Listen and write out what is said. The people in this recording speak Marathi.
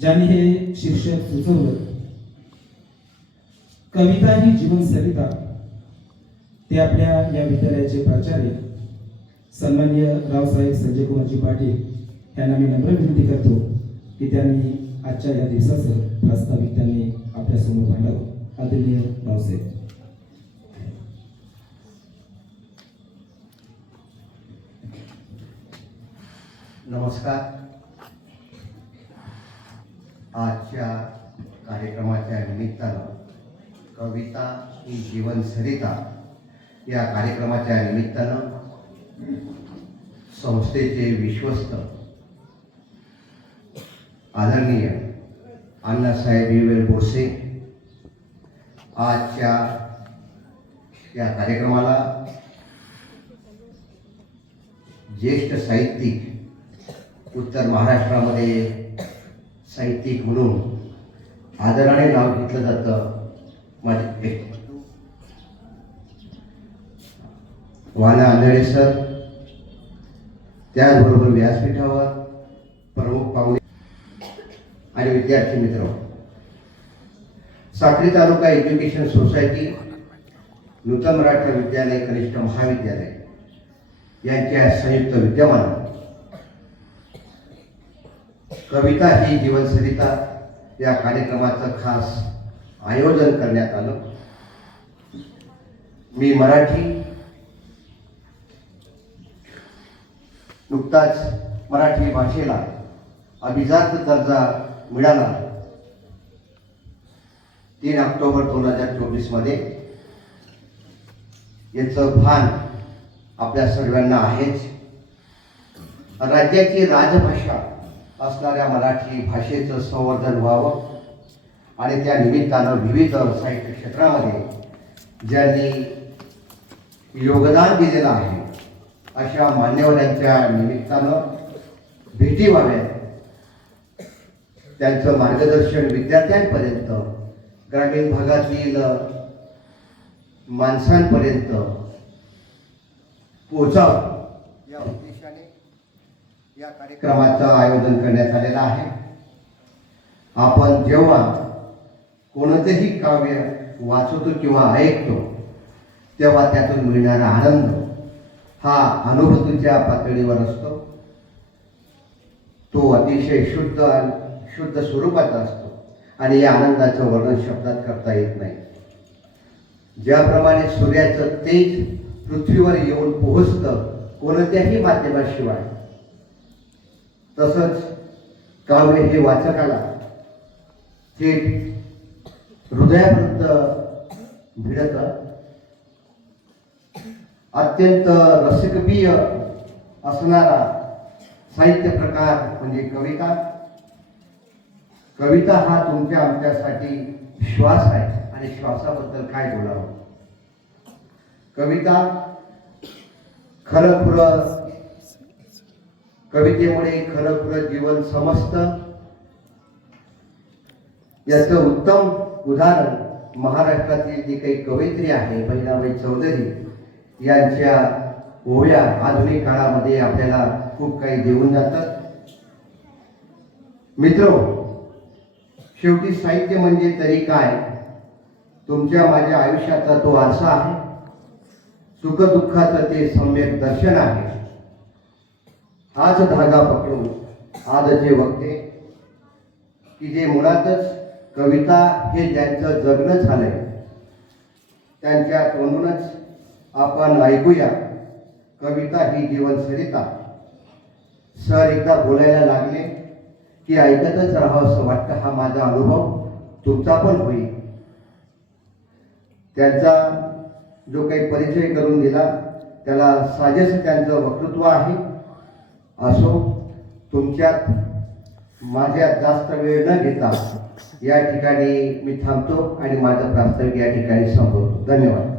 ज्यांनी हे शीर्षक सुचवलं. कविता ही जीवन सविता ते आपल्या या विद्यालयाचे प्राचार्य सन्माननीय रावसाहेब संजय कुमारजी पाटील यांना मी नम्र विनंती करतो की त्यांनी आजच्या या दिवसाचं प्रास्ताविक त्यांनी आपल्यासमोर मांडावं. आदरणीय रावसाहेब. नमस्कार. आजच्या कार्यक्रमाच्या निमित्तानं कविता ही जीवनसरिता या कार्यक्रमाच्या निमित्तानं संस्थेचे विश्वस्त आदरणीय अण्णासाहेब विवेल बोरसे आजच्या या कार्यक्रमाला ज्येष्ठ साहित्यिक उत्तर महाराष्ट्रामध्ये साहित्यिक म्हणून आदराने नाव घेतलं जातं माझे ज्येष्ठ वाना आंधळे सर त्याचबरोबर व्यासपीठावर प्रमुख पाहुणे आणि विद्यार्थी मित्र. साक्री तालुका एज्युकेशन सोसायटी नूतन मराठा विद्यालय कनिष्ठ महाविद्यालय यांच्या संयुक्त विद्यमान. कविता ही जीवनसरिता या कार्यक्रमाचं खास आयोजन करण्यात आलं. मी मराठी नुकताच मराठी भाषेला अभिजात दर्जा मिळाला. तीन ऑक्टोबर दोन हजार चोवीसमध्ये याचं भान आपल्या सर्वांना आहेच. राज्याची राजभाषा असणाऱ्या मराठी भाषेचं संवर्धन व्हावं आणि त्या निमित्तानं विविध साहित्य क्षेत्रामध्ये ज्यांनी योगदान दिलेलं आहे अशा मान्यवरांच्या निमित्तानं भेटी व्हाव्यात. त्यांचं मार्गदर्शन विद्यार्थ्यांपर्यंत ग्रामीण भागातील माणसांपर्यंत पोचावं. या कार्यक्रमाचं आयोजन करण्यात आलेलं आहे. आपण जेव्हा कोणतेही काव्य वाचतो किंवा ऐकतो तेव्हा त्यातून मिळणारा आनंद हा अनुभूतीच्या पातळीवर असतो. तो अतिशय शुद्ध आणि शुद्ध स्वरूपाचा असतो आणि या आनंदाचं वर्णन शब्दात करता येत नाही. ज्याप्रमाणे सूर्याचं तेज पृथ्वीवर येऊन पोहोचतं कोणत्याही माध्यमाशिवाय तसंच काव्य हे वाचकाला थेट हृदयापर्यंत भिडतं. अत्यंत रसिकप्रिय असणारा साहित्य प्रकार म्हणजे कविता. कविता हा तुमच्या आमच्यासाठी श्वास आहे आणि श्वासाबद्दल काय बोलावं? कविता खरं खुरं कवितेमुळे खरं खुरं जीवन समजतं याचं उत्तम उदाहरण महाराष्ट्रातील जी काही कवयित्री आहे बहिणाबाई चौधरी यांच्या ओव्या आधुनिक काळामध्ये आपल्याला खूप काही देऊन जातात. मित्र शेवटी साहित्य म्हणजे तरी काय? तुमच्या माझ्या आयुष्याचा तो आरसा आहे. सुखदुःखाचं ते सम्यक दर्शन आहे. हाच धागा पकडून आज जे वक्ते की जे मुळातच कविता हे ज्यांचं जगणं झालंय त्यांच्या तोंडूनच आपण ऐकूया. कविता ही जीवन सरिता. सर एकदा बोलायला लागले की ऐकतच राहावं असं वाटतं हा माझा अनुभव तुमचा पण होईल. त्यांचा जो काही परिचय करून दिला त्याला साजेस त्यांचं वक्तृत्व आहे. असो तुमच्यात माझ्यात जास्त वेळ न घेता या ठिकाणी मी थांबतो आणि माझं प्रास्ताविक या ठिकाणी संपवतो. धन्यवाद.